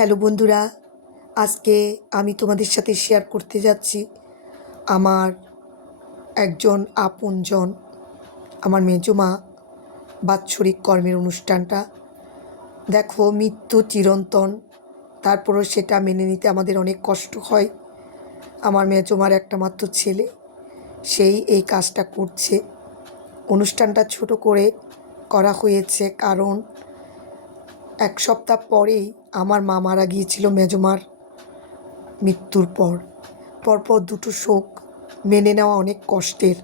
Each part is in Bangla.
হ্যালো বন্ধুরা, আজকে আমি তোমাদের সাথে শেয়ার করতে যাচ্ছি আমার একজন আপনজন, আমার মেজমা বাৎসরিক কর্মের অনুষ্ঠানটা। দেখো, মৃত্যু চিরন্তন, তারপরও সেটা মেনে নিতে আমাদের অনেক কষ্ট হয়। আমার মেজমার একটা মাত্র ছেলে, সেই এই কাজটা করছে। অনুষ্ঠানটা ছোট করে করা হয়েছে, কারণ এক সপ্তাহ পরেই আমার মা মারা গিয়েছিল মেজমার মৃত্যুর পরপর দুটো শোক মেনে নেওয়া অনেক কষ্টের,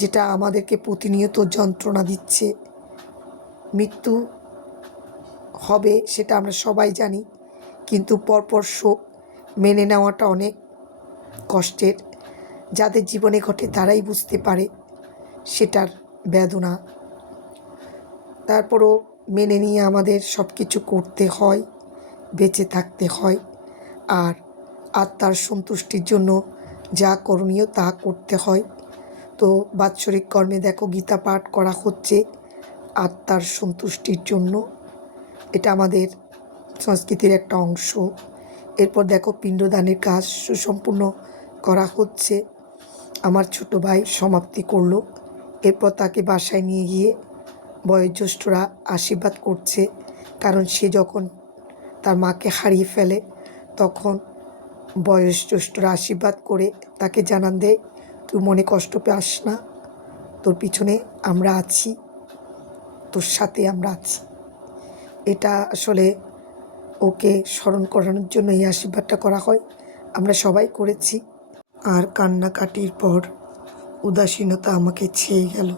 যেটা আমাদেরকে প্রতিনিয়ত যন্ত্রণা দিচ্ছে। মৃত্যু হবে সেটা আমরা সবাই জানি, কিন্তু পরপর শোক মেনে নেওয়াটা অনেক কষ্টের। যাদের জীবনে ঘটে তারাই বুঝতে পারে সেটার বেদনা। তারপরও মেনে নিয়ে আমাদের সব কিছু করতে হয়, বেঁচে থাকতে হয়, আর আত্মার সন্তুষ্টির জন্য যা করণীয় তা করতে হয়। তো বাৎসরিক কর্মে দেখো, গীতা পাঠ করা হচ্ছে আত্মার সন্তুষ্টির জন্য। এটা আমাদের সংস্কৃতির একটা অংশ। এরপর দেখো, পিণ্ডদানের কাজ সুসম্পূর্ণ করা হচ্ছে। আমার ছোট ভাই সমাপ্তি করলো। এরপর তাকে বাসায় নিয়ে গিয়ে বয়োজ্যেষ্ঠরা আশীর্বাদ করছে, কারণ সে যখন তার মাকে হারিয়ে ফেলে তখন বয়োজ্যেষ্ঠরা আশীর্বাদ করে তাকে জানান দেয়, তুই মনে কষ্ট পাস না, তোর পিছনে আমরা আছি, তোর সাথে আমরা আছি। এটা আসলে ওকে স্মরণ করানোর জন্য এই আশীর্বাদটা করা হয়, আমরা সবাই করেছি। আর কান্নাকাটির পর উদাসীনতা আমাকে ছেয়ে গেল।